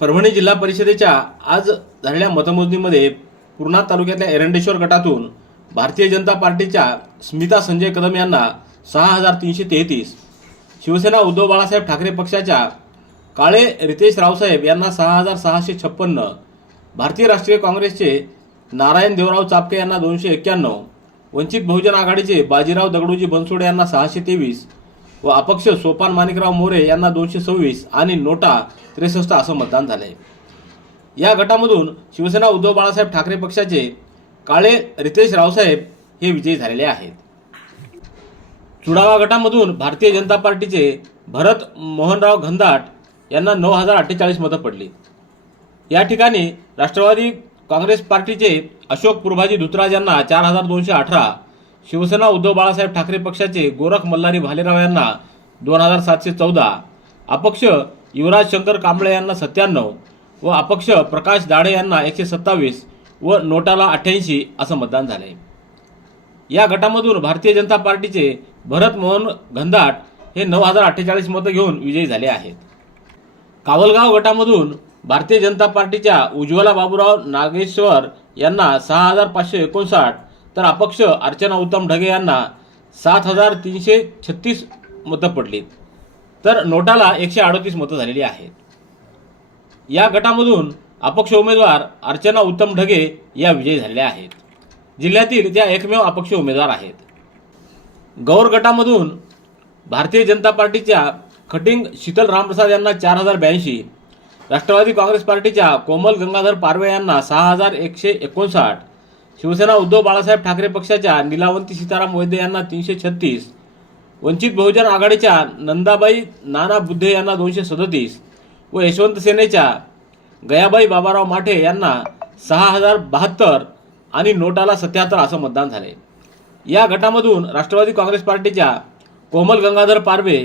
परभणी जिल्हा परिषदेच्या आज झालेल्या मतमोजणीमध्ये पूर्णा तालुक्यातल्या एरंडेश्वर गटातून भारतीय जनता पार्टीच्या स्मिता संजय कदम यांना सहा हजार तीनशे तेहतीस शिवसेना उद्धव बाळासाहेब ठाकरे पक्षाच्या काळे रितेश रावसाहेब यांना सहा हजार सहाशे छप्पन्न भारतीय राष्ट्रीय काँग्रेसचे नारायण देवराव चापके यांना दोनशे एक्क्याण्णव वंचित बहुजन आघाडीचे बाजीराव दगडूजी बनसोडे यांना सहाशे तेवीस व अपक्ष सोपान माणिकराव मोरे यांना दोनशे सव्वीस आणि नोटा त्रेसष्ट असं मतदान झाले या गटामधून शिवसेना उद्धव बाळासाहेब ठाकरे पक्षाचे काळे रितेश रावसाहेब हे विजयी झालेले आहेत. चुडावा गटामधून भारतीय जनता पार्टीचे भरत मोहनराव घनदाट यांना नऊ हजार अठ्ठेचाळीस मतं पडली. या ठिकाणी राष्ट्रवादी काँग्रेस पार्टीचे अशोक पुरभाजी धुतराज यांना चार हजार दोनशे अठरा शिवसेना उद्धव बाळासाहेब ठाकरे पक्षाचे गोरख मल्हारी भालेराव यांना दोन हजार सातशे चौदा अपक्ष युवराज शंकर कांबळे यांना सत्त्याण्णव व अपक्ष प्रकाश दाढे यांना एकशे सत्तावीस व नोटाला अठ्ठ्याऐंशी असं मतदान झाले या गटामधून भारतीय जनता पार्टीचे भरत मोहन घनदाट हे नऊ हजार अठ्ठेचाळीस मतं घेऊन विजयी झाले आहेत. कावलगाव गटामधून भारतीय जनता पार्टीच्या उज्ज्वला बाबूराव नागेश्वर यांना सहा हजार पाचशे एकोणसाठ तर अपक्ष अर्चना उत्तम ढगे यांना सात हजार तीनशे छत्तीस मतं पडलीत. तर नोटाला एकशे अडतीस मतं झालेली आहेत. या गटामधून अपक्ष उमेदवार अर्चना उत्तम ढगे या विजयी झालेल्या आहेत. जिल्ह्यातील त्या एकमेव अपक्ष उमेदवार आहेत. गौर गटामधून भारतीय जनता पार्टीच्या खटिंग शीतल रामप्रसाद यांना चार हजार ब्याऐंशी राष्ट्रवादी काँग्रेस पार्टीच्या कोमल गंगाधर पारवे यांना सहा हजार एकशे एकोणसाठ शिवसेना उद्धव बाळासाहेब ठाकरे पक्षाच्या निलावंती सीताराम वैद्य यांना तीनशे छत्तीस वंचित बहुजन आघाडीच्या नंदाबाई नाना बुद्धे यांना दोनशे सदतीस व यशवंत सेनेच्या गयाबाई बाबाराव माठे यांना सहा हजार बहात्तर आणि नोटाला सत्याहत्तर असं मतदान झाले. या गटामधून राष्ट्रवादी काँग्रेस पार्टीच्या कोमल गंगाधर पारवे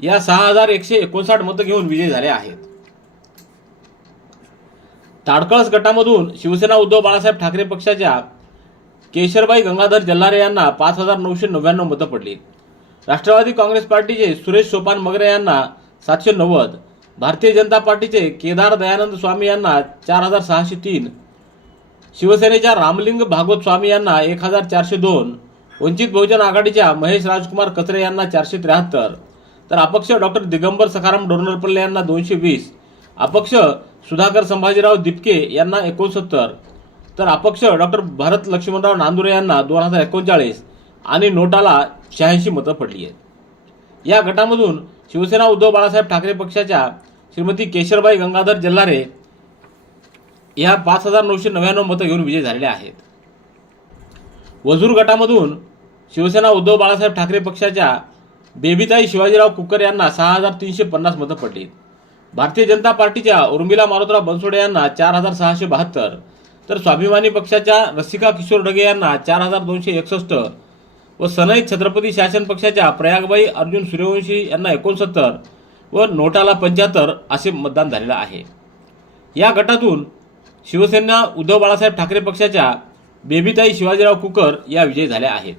या सहा हजार एकशे एकोणसाठ मतं घेऊन विजयी झाले आहेत. ताडकळस गटामधून शिवसेना उद्धव बाळासाहेब ठाकरे पक्षाच्या केशरबाई गंगाधर जल्लारे यांना पाच हजार नऊशे नव्याण्णव मतं पडली. राष्ट्रवादी काँग्रेस पार्टीचे सुरेश सोपान मगरे यांना सातशे नव्वद. भारतीय जनता पार्टीचे केदार दयानंद स्वामी यांना चार हजार सहाशे तीन. शिवसेनेच्या रामलिंग भागवत स्वामी यांना एक हजार चारशे दोन. वंचित बहुजन आघाडीच्या महेश राजकुमार कचरे यांना चारशे त्र्याहत्तर. तर अपक्ष डॉक्टर दिगंबर सखाराम डोनरपल्ले यांना दोनशे वीस. अपक्ष सुधाकर संभाजीराव दिपके यांना एकोणसत्तर. तर अपक्ष डॉक्टर भरत लक्ष्मणराव नांदुरे यांना दोन हजार एकोणचाळीस आणि नोटाला शहाऐंशी मतं पडली आहेत. या गटामधून शिवसेना उद्धव बाळासाहेब ठाकरे पक्षाच्या श्रीमती केशरबाई गंगाधर जल्लारे या पाच हजार नऊशे नव्याण्णव मतं घेऊन विजय झालेल्या आहेत. वजूर गटामधून शिवसेना उद्धव बाळासाहेब ठाकरे पक्षाच्या बेबीताई शिवाजीराव कुकर यांना सहा हजार तीनशे पन्नास मतं पडली भारतीय जनता पार्टीच्या उर्मिला मारुतराव बनसोडे यांना चार हजार सहाशे बहात्तर तर स्वाभिमानी पक्षाच्या रसिका किशोर ढगे यांना चार हजार दोनशे एकसष्ट व सनई छत्रपती शासन पक्षाच्या प्रयागबाई अर्जुन सूर्यवंशी यांना एकोणसत्तर व नोटाला पंच्याहत्तर असे मतदान झालेलं आहे. या गटातून शिवसेना उद्धव बाळासाहेब ठाकरे पक्षाच्या बेबीताई शिवाजीराव कुकर या विजयी झाल्या आहेत.